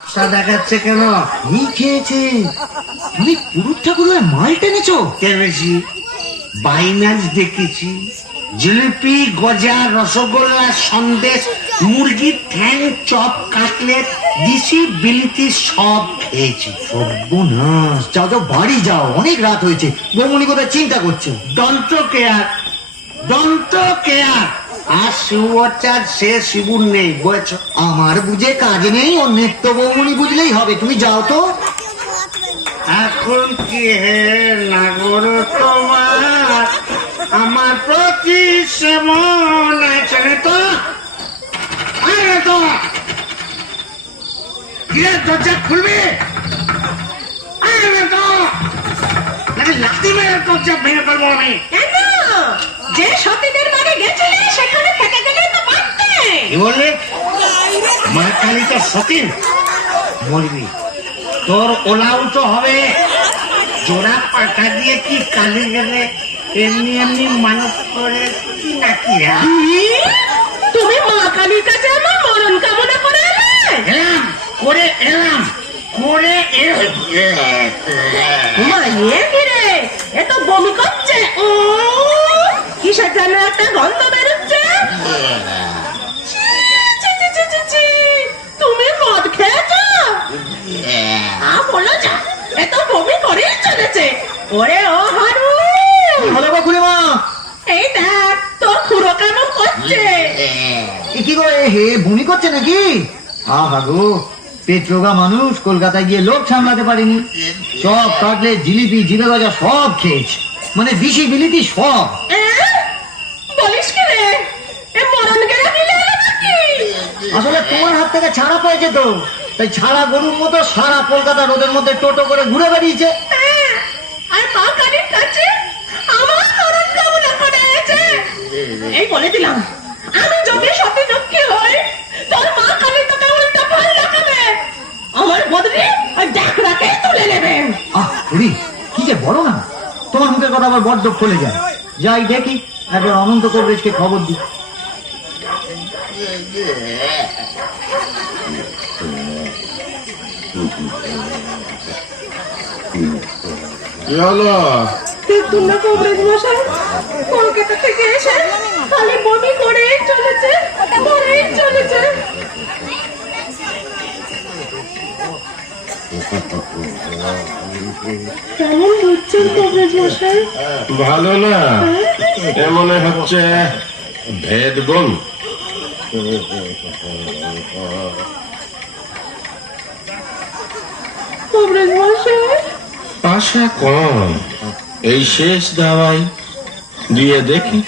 দেখাচ্ছে কেন? কি খেয়েছে? তুমি পুরুষ ঠাকুরের মাল টেনেছো? টেনেছি, বাইনান্স দেখেছি, জিলিপি, গজা, রসগোল্লা, সন্দেশ, মুরগির ঠ্যাং, চপ, কাটলেট, দিশি, বিলিতি সব খেয়েছি। সর্বনাশ! যাও যাও, বাড়ি যাও, অনেক রাত হয়েছে। বৌমনি কোথায় চিন্তা করছে? দন্ত কেয়ার, দন্ত কেয়ার। আর শিবচার সে শিবুর নেই, বুঝেছ? আমার বুঝে কাজ নেই, অন্যের তো বৌমনি বুঝলেই হবে। তুমি যাও তো। এখন কি হে নাগর তোমার আমার প্রতি সেমন আছে তো? আরে তো কিরে, দরজা খুলবি? আরে তো নাকি লাথি মেরে দরজা ভেঙে ফেলবো আমি। কেন? যে সতীদের বাড়ি গেছিলে সেখানে থেকে গেলে তো পারতে। কি বললি? মা কালী তো সতীন, মরবি। তোর ওলাও তো হবে। জোড়া পাঠা দিয়ে কি কালি গেলে এমনি এমনি মানুষ করে কি নাকি? তুমি মা কালীর কাছে আমার মরণ কামনা করে এলে? এলাম করে এলাম করে তোমার এ কি রে? এ তো বমি করছে। কিসের যেন একটা গন্ধ বেরোচ্ছে। ছি, ছি, ছি, ছি, ছি, ছি। তুমি মদ খেয়েছো? বলো যা, এ তো বমি করেই চলেছে। ওরে ও হারু, ভালো গো খুড়িমা। এই দেখ তোর খুড়ো কেমন করছে। এ কি গো, হে বমি করছে নাকি? আহা গো, পেট রোগা মানুষ কলকাতায় গিয়ে লোক সামলাতে পারেনি। চপ, কাটলেট, জিলিপি, জিরে গজা সব খেয়েছে, মানে দিশি বিলিতি সব। বলিস কি রে? এ মরণ গেলে মিলে এলো নাকি? আসলে তোমার হাত থেকে ছাড়া পেয়েছে তো, তাই ছাড়া গরুর মতো সারা কলকাতা রোদের মধ্যে টোটো করে ঘুরে বেরিয়েছে। আর মা কালীর কাছে আমার মরণ কামনা করে এসেছে। এই বলে দিলাম, আমি যদি সতী দুঃখী হই, তোর মা কালী তোকে উল্টা ফল দেখাবে। আমার বদলে ওই ডাকরাকে তুলে নেবে। আহ খুড়ি, কি যে বলো না, তোমার মুখের কথা আবার বড্ড ফলে যায়। যাই দেখি, একবার অনন্ত কবরেজকে খবর দিই। কি হলো? দেখুন না কবরেজ মশাই, কলকাতা থেকে এসে খালি বমি করেই চলেছে, করেই চলেছে। কেমন হচ্ছেন কবরেজ মশাই? ভালো না, এ মনে হচ্ছে ভেদ গুণ। কবরেজ মশাই, আশা কম, এই শেষ দাওয়াই দিয়ে দেখি।